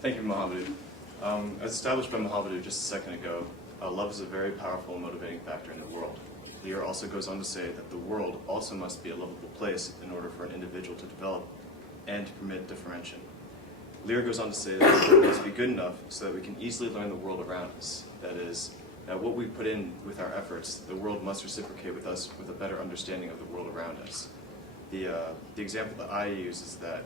Thank you, Mohammed. As established by Mohammed just a second ago, love is a very powerful and motivating factor in the world. Lear also goes on to say that the world also must be a lovable place in order for an individual to develop and to permit differentiation. Lear goes on to say that the world must be good enough so that we can easily learn the world around us. That is, that what we put in with our efforts, the world must reciprocate with us with a better understanding of the world around us. The example that I use is that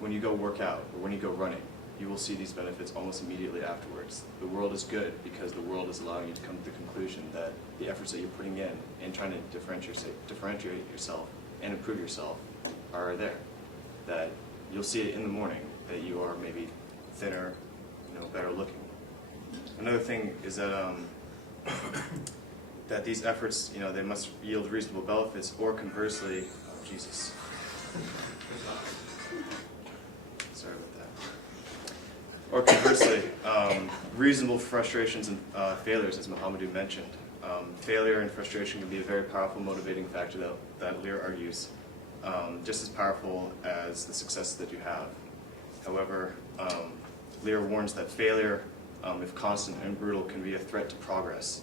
when you go work out or when you go running, you will see these benefits almost immediately afterwards. The world is good because the world is allowing you to come to the conclusion that the efforts that you're putting in and trying to differentiate yourself and improve yourself are there. That you'll see it in the morning that you are maybe thinner, better looking. Another thing is that that these efforts, they must yield reasonable benefits, or conversely, Jesus. Sorry about that. Or conversely, reasonable frustrations and failures, as Mohammed mentioned. Failure and frustration can be a very powerful motivating factor that Lear argues, just as powerful as the success that you have. However, Lear warns that failure, if constant and brutal, can be a threat to progress.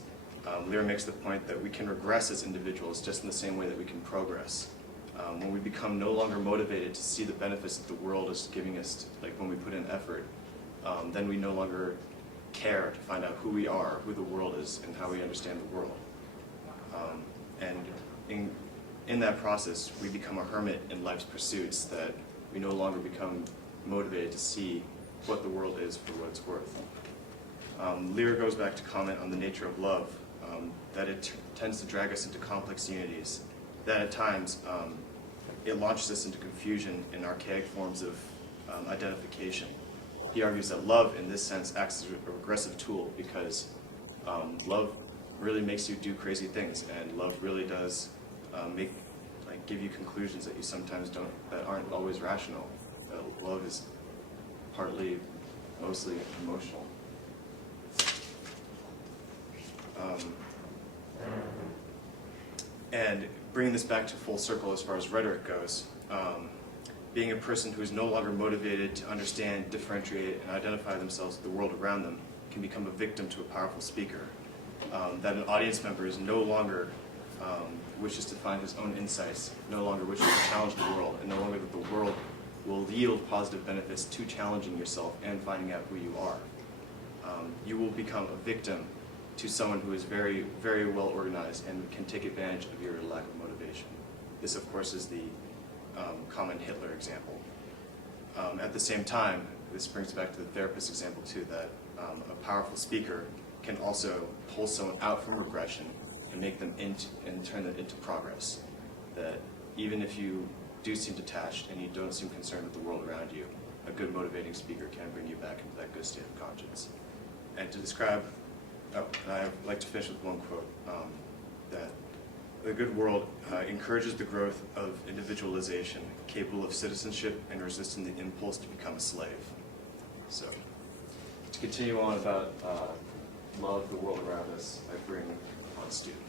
Lear makes the point that we can regress as individuals just in the same way that we can progress. When we become no longer motivated to see the benefits that the world is giving us, like when we put in effort, then we no longer care to find out who we are, who the world is, and how we understand the world. And in that process, we become a hermit in life's pursuits, that we no longer become motivated to see what the world is for what it's worth. Lear goes back to comment on the nature of love, that it tends to drag us into complex unities, that at times it launches us into confusion in archaic forms of identification. He argues that love, in this sense, acts as a regressive tool because love really makes you do crazy things, and love really does give you conclusions that you sometimes that aren't always rational. Love is mostly emotional. And bringing this back to full circle as far as rhetoric goes, being a person who is no longer motivated to understand, differentiate, and identify themselves with the world around them can become a victim to a powerful speaker. That an audience member is no longer wishes to find his own insights, no longer wishes to challenge the world, and no longer that the world will yield positive benefits to challenging yourself and finding out who you are. You will become a victim to someone who is very, very well organized and can take advantage of your lack of motivation. This, of course, is the common Hitler example. At the same time, this brings back to the therapist example too, that a powerful speaker can also pull someone out from regression and make them and turn them into progress. That even if you do seem detached and you don't seem concerned with the world around you, a good motivating speaker can bring you back into that good state of conscience. And to describe, I'd like to finish with one quote, that the good world encourages the growth of individualization, capable of citizenship and resisting the impulse to become a slave. So, to continue on about love the world around us, I bring on students.